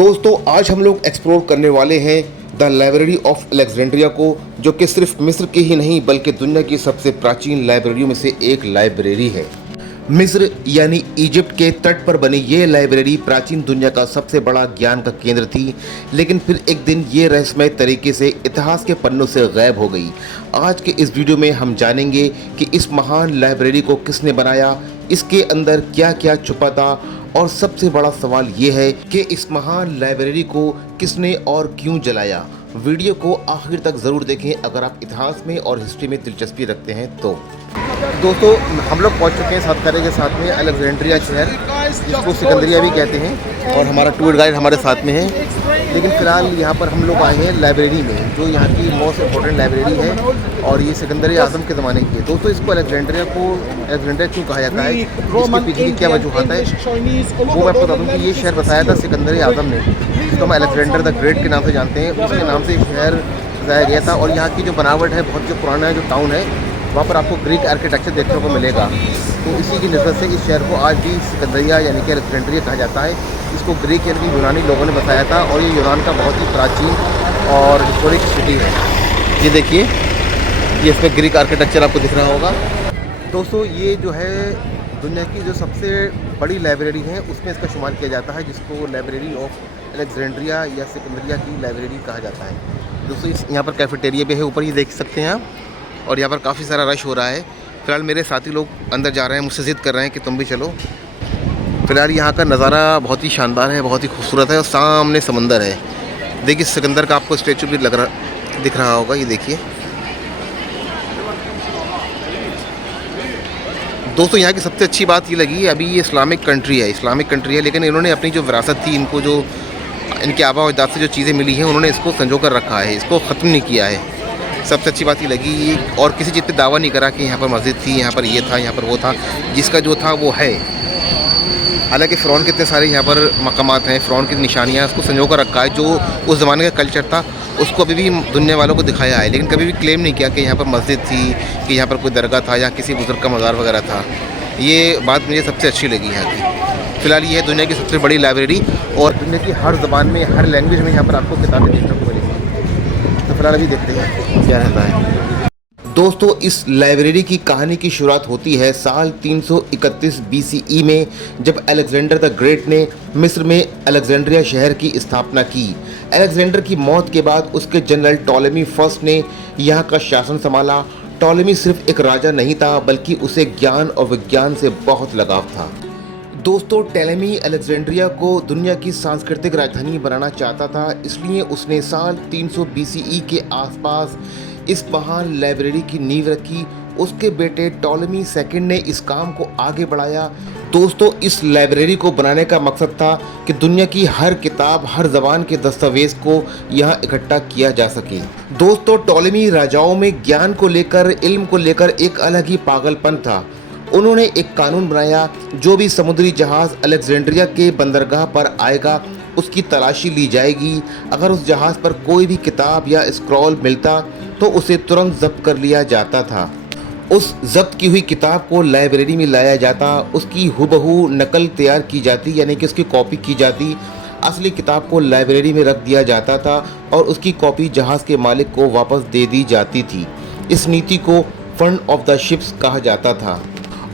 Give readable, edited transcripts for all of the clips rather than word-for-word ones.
दोस्तों आज हम लोग एक्सप्लोर करने वाले हैं द लाइब्रेरी ऑफ अलेक्जेंड्रिया को, जो कि सिर्फ मिस्र की ही नहीं बल्कि दुनिया की सबसे प्राचीन लाइब्रेरियों में से एक लाइब्रेरी है। मिस्र यानी इजिप्ट के तट पर बनी ये लाइब्रेरी प्राचीन दुनिया का सबसे बड़ा ज्ञान का केंद्र थी, लेकिन फिर एक दिन ये रहस्यमय तरीके से इतिहास के पन्नों से गायब हो गई। आज के इस वीडियो में हम जानेंगे कि इस महान लाइब्रेरी को किसने बनाया, इसके अंदर क्या क्या छुपा था, और सबसे बड़ा सवाल ये है कि इस महान लाइब्रेरी को किसने और क्यों जलाया। वीडियो को आखिर तक ज़रूर देखें अगर आप इतिहास में और हिस्ट्री में दिलचस्पी रखते हैं तो। दोस्तों हम लोग पहुंच चुके हैं सातकरे के साथ में अलेक्जेंड्रिया शहर, जिसको सिकंदरिया भी कहते हैं, और हमारा टूर गाइड हमारे साथ में है। लेकिन फ़िलहाल यहाँ पर हम लोग आए हैं लाइब्रेरी में, जो यहाँ की मोस्ट इम्पोर्टेंट लाइब्रेरी है, और ये सिकंदरिया आज़म के ज़माने की है। दोस्तों इसको अलेक्जेंड्रिया क्यों कहा जाता है, इसके पीछे की क्या वजूहत है, वो मैं आपको बता दूँ कि ये शहर बसाया था सिकंदरिया आज़म ने, जिसको हम अलेक्जेंडर द ग्रेट के नाम से जानते हैं। उसके नाम से शहर बसाया गया था, और यहाँ की जो बनावट है, बहुत जो पुराना जो टाउन है, वहाँ पर आपको ग्रीक आर्किटेक्चर देखने को मिलेगा। तो इसी की नस्बत से इस शहर को आज भी सिकंदरिया यानी कि अलेक्जेंड्रिया कहा जाता है। इसको ग्रीक यानी कि यूनानी लोगों ने बसाया था, और ये यूनान का बहुत ही प्राचीन और हिस्टोरिक सिटी है। ये देखिए, ये इसमें ग्रीक आर्किटेक्चर आपको दिख रहा होगा। दोस्तों ये जो है दुनिया की जो सबसे बड़ी लाइब्रेरी है उसमें इसका शुमार किया जाता है, जिसको लाइब्रेरी ऑफ अलेक्जेंड्रिया या सिकंदरिया की लाइब्रेरी कहा जाता है। दोस्तों यहाँ पर कैफेटेरिया भी है, ऊपर ये देख सकते हैं आप, और यहाँ पर काफ़ी सारा रश हो रहा है। फ़िलहाल मेरे साथी लोग अंदर जा रहे हैं, मुझसे ज़िद कर रहे हैं कि तुम भी चलो। फ़िलहाल यहाँ का नज़ारा बहुत ही शानदार है, बहुत ही खूबसूरत है, और सामने समंदर है। देखिए सिकंदर का आपको स्टैचू भी दिख रहा होगा, ये देखिए। दोस्तों यहाँ की सबसे अच्छी बात ये लगी, अभी ये इस्लामिक कंट्री है, लेकिन इन्होंने अपनी जो विरासत थी, इनको जो इनके आबा अजदाद से जो चीज़ें मिली हैं, उन्होंने इसको संजो कर रखा है, इसको ख़त्म नहीं किया है। सबसे अच्छी बात ये लगी, और किसी चीज़ पे दावा नहीं करा कि यहाँ पर मस्जिद थी, यहाँ पर ये था, यहाँ पर वो था। जिसका जो था वो है। हालांकि फ़िरौन के इतने सारे यहाँ पर मकामात हैं, फ़िरौन की निशानियाँ, उसको संजो कर रखा है। जो उस ज़माने का कल्चर था उसको अभी भी दुनिया वालों को दिखाया है, लेकिन कभी भी क्लेम नहीं किया कि यहाँ पर मस्जिद थी, कि यहाँ पर कोई दरगाह था, या किसी बुज़ुर्ग का मज़ार वगैरह था। ये बात मुझे सबसे अच्छी लगी यहाँ की। फ़िलहाल ये है दुनिया की सबसे बड़ी लाइब्रेरी, और दुनिया की हर ज़बान में, हर लैंग्वेज में यहाँ पर आपको किताबें देखने को मिलेंगी। तो फिलहाल अभी देखते हैं क्या रहता है। दोस्तों इस लाइब्रेरी की कहानी की शुरुआत होती है साल 331 BCE में, जब अलेक्जेंडर द ग्रेट ने मिस्र में अलेक्जेंड्रिया शहर की स्थापना की। अलेक्जेंडर की मौत के बाद उसके जनरल टॉलेमी फर्स्ट ने यहाँ का शासन संभाला। टॉलेमी सिर्फ एक राजा नहीं था, बल्कि उसे ज्ञान और विज्ञान से बहुत लगाव था। दोस्तों टॉलेमी अलेक्जेंड्रिया को दुनिया की सांस्कृतिक राजधानी बनाना चाहता था, इसलिए उसने साल 300 BCE के आसपास इस महान लाइब्रेरी की नींव रखी। उसके बेटे टॉलेमी सेकंड ने इस काम को आगे बढ़ाया। दोस्तों इस लाइब्रेरी को बनाने का मकसद था कि दुनिया की हर किताब, हर ज़बान के दस्तावेज़ को यहाँ इकट्ठा किया जा सके। दोस्तों टॉलेमी राजाओं में ज्ञान को लेकर, इल्म को लेकर एक अलग ही पागलपन था। उन्होंने एक कानून बनाया, जो भी समुद्री जहाज़ अलेक्जेंड्रिया के बंदरगाह पर आएगा उसकी तलाशी ली जाएगी। अगर उस जहाज़ पर कोई भी किताब या स्क्रॉल मिलता तो उसे तुरंत जब्त कर लिया जाता था। उस जब्त की हुई किताब को लाइब्रेरी में लाया जाता, उसकी हुबहू नकल तैयार की जाती, यानी कि उसकी कॉपी की जाती। असली किताब को लाइब्रेरी में रख दिया जाता था, और उसकी कॉपी जहाज़ के मालिक को वापस दे दी जाती थी। इस नीति को फंड ऑफ द शिप्स कहा जाता था।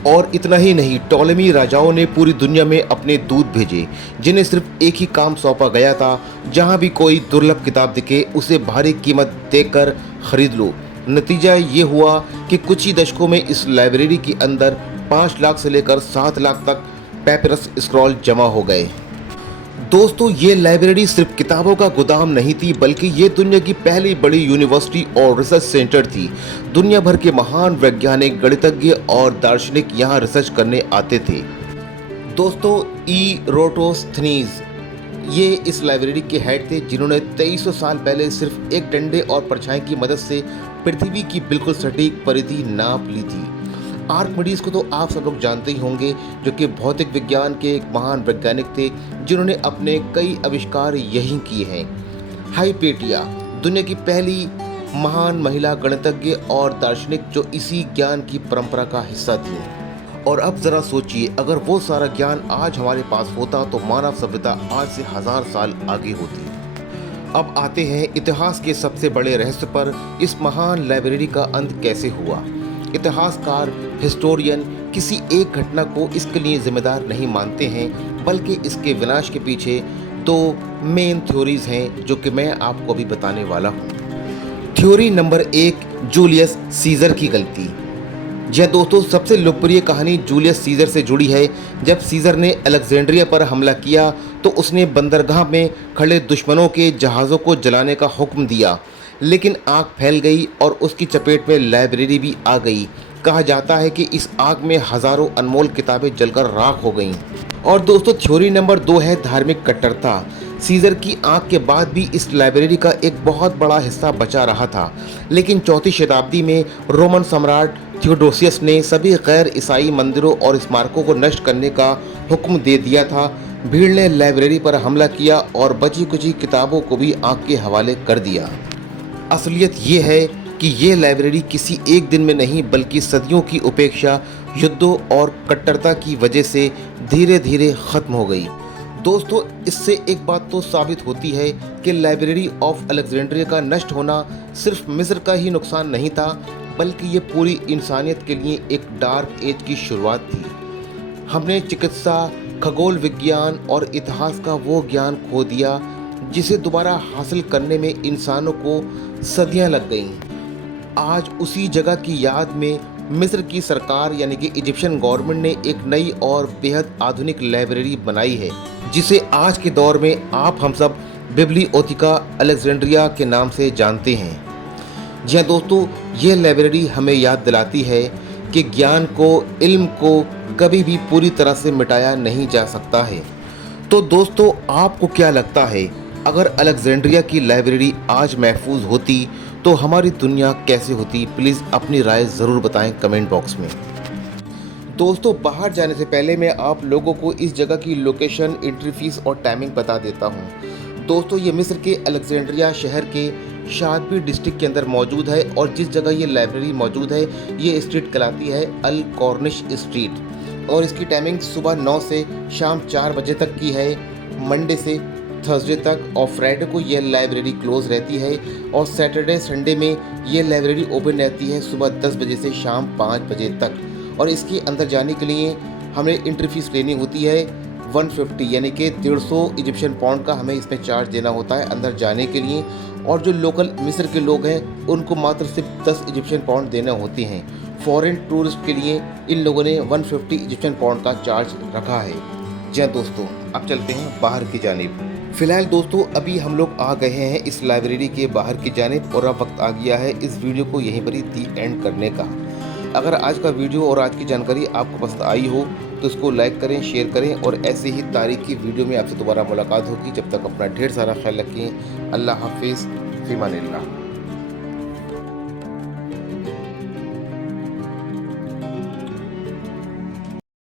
और इतना ही नहीं, टॉलेमी राजाओं ने पूरी दुनिया में अपने दूत भेजे, जिन्हें सिर्फ एक ही काम सौंपा गया था, जहां भी कोई दुर्लभ किताब दिखे उसे भारी कीमत देकर खरीद लो। नतीजा ये हुआ कि कुछ ही दशकों में इस लाइब्रेरी के अंदर 5 लाख से लेकर 7 लाख तक पेपरस स्क्रॉल जमा हो गए। दोस्तों ये लाइब्रेरी सिर्फ किताबों का गोदाम नहीं थी, बल्कि ये दुनिया की पहली बड़ी यूनिवर्सिटी और रिसर्च सेंटर थी। दुनिया भर के महान वैज्ञानिक, गणितज्ञ और दार्शनिक यहाँ रिसर्च करने आते थे। दोस्तों इरोटोस्थनीज ये इस लाइब्रेरी के हेड थे, जिन्होंने 2300 साल पहले सिर्फ एक डंडे और परछाई की मदद से पृथ्वी की बिल्कुल सटीक परिधि नाप ली थी। आर्किमिडीज को तो आप सब लोग जानते ही होंगे, जो कि भौतिक विज्ञान के एक महान वैज्ञानिक थे, जिन्होंने अपने कई आविष्कार यहीं किए हैं। हाइपेटिया दुनिया की पहली महान महिला गणितज्ञ और दार्शनिक, जो इसी ज्ञान की परंपरा का हिस्सा थी। और अब ज़रा सोचिए, अगर वो सारा ज्ञान आज हमारे पास होता तो मानव सभ्यता आज से 1000 साल आगे होती। अब आते हैं इतिहास के सबसे बड़े रहस्य पर, इस महान लाइब्रेरी का अंत कैसे हुआ। इतिहासकार, हिस्टोरियन किसी एक घटना को इसके लिए जिम्मेदार नहीं मानते हैं, बल्कि इसके विनाश के पीछे दो मेन थ्योरीज हैं जो कि मैं आपको अभी बताने वाला हूँ। थ्योरी नंबर 1, जूलियस सीजर की गलती। जी दोस्तों, सबसे लोकप्रिय कहानी जूलियस सीजर से जुड़ी है। जब सीजर ने अलेक्जेंड्रिया पर हमला किया तो उसने बंदरगाह में खड़े दुश्मनों के जहाज़ों को जलाने का हुक्म दिया, लेकिन आग फैल गई और उसकी चपेट में लाइब्रेरी भी आ गई। कहा जाता है कि इस आग में हज़ारों अनमोल किताबें जलकर राख हो गईं। और दोस्तों, थ्योरी नंबर 2 है धार्मिक कट्टरता। सीजर की आग के बाद भी इस लाइब्रेरी का एक बहुत बड़ा हिस्सा बचा रहा था, लेकिन 4वीं शताब्दी में रोमन सम्राट थियोडोसियस ने सभी गैर ईसाई मंदिरों और स्मारकों को नष्ट करने का हुक्म दे दिया था। भीड़ ने लाइब्रेरी पर हमला किया और बची कुची किताबों को भी आग के हवाले कर दिया। असलियत ये है कि ये लाइब्रेरी किसी एक दिन में नहीं, बल्कि सदियों की उपेक्षा, युद्धों और कट्टरता की वजह से धीरे धीरे ख़त्म हो गई। दोस्तों, इससे एक बात तो साबित होती है कि लाइब्रेरी ऑफ अलेक्जेंड्रिया का नष्ट होना सिर्फ मिस्र का ही नुकसान नहीं था, बल्कि ये पूरी इंसानियत के लिए एक डार्क एज की शुरुआत थी। हमने चिकित्सा, खगोल विज्ञान और इतिहास का वो ज्ञान खो दिया जिसे दोबारा हासिल करने में इंसानों को सदियां लग गईं। आज उसी जगह की याद में मिस्र की सरकार यानी कि इजिप्शियन गवर्नमेंट ने एक नई और बेहद आधुनिक लाइब्रेरी बनाई है, जिसे आज के दौर में आप हम सब बिब्लियोथेका अलेक्जेंड्रिया के नाम से जानते हैं। जी हाँ दोस्तों, ये लाइब्रेरी हमें याद दिलाती है कि ज्ञान को, इल्म को कभी भी पूरी तरह से मिटाया नहीं जा सकता है। तो दोस्तों, आपको क्या लगता है, अगर अलेक्जेंड्रिया की लाइब्रेरी आज महफूज होती तो हमारी दुनिया कैसे होती? प्लीज़ अपनी राय ज़रूर बताएं कमेंट बॉक्स में। दोस्तों, बाहर जाने से पहले मैं आप लोगों को इस जगह की लोकेशन, एंट्री फीस और टाइमिंग बता देता हूँ। दोस्तों, ये मिस्र के अलेक्जेंड्रिया शहर के शातबी डिस्ट्रिक्ट के अंदर मौजूद है और जिस जगह ये लाइब्रेरी मौजूद है ये स्ट्रीट कहलाती है अल कॉर्निश स्ट्रीट और इसकी टाइमिंग सुबह 9 से शाम 4 बजे तक की है, मंडे से थर्सडे तक, और फ्राइडे को यह लाइब्रेरी क्लोज रहती है और सैटरडे संडे में ये लाइब्रेरी ओपन रहती है सुबह 10 बजे से शाम 5 बजे तक। और इसके अंदर जाने के लिए हमें एंट्री फीस लेनी होती है 150 यानी कि 150 इजिप्शियन पाउंड का हमें इसमें चार्ज देना होता है अंदर जाने के लिए। और जो लोकल मिस्र के लोग हैं उनको मात्र सिर्फ 10 इजिप्शियन पाउंड देने होते हैं। फॉरेन टूरिस्ट के लिए इन लोगों ने 150 इजिप्शियन पाउंड का चार्ज रखा है। जी हाँ दोस्तों, अब चलते हैं बाहर की जानिब। फिलहाल दोस्तों, अभी हम लोग आ गए हैं इस लाइब्रेरी के बाहर की जानिब और अब वक्त आ गया है इस वीडियो को यहीं पर ही दी एंड करने का। अगर आज का वीडियो और आज की जानकारी आपको पसंद आई हो तो इसको लाइक करें, शेयर करें और ऐसे ही तारीख की वीडियो में आपसे दोबारा मुलाकात होगी। जब तक अपना ढेर सारा ख्याल रखें। अल्लाह हाफिज़, फ़ी अमानिल्लाह।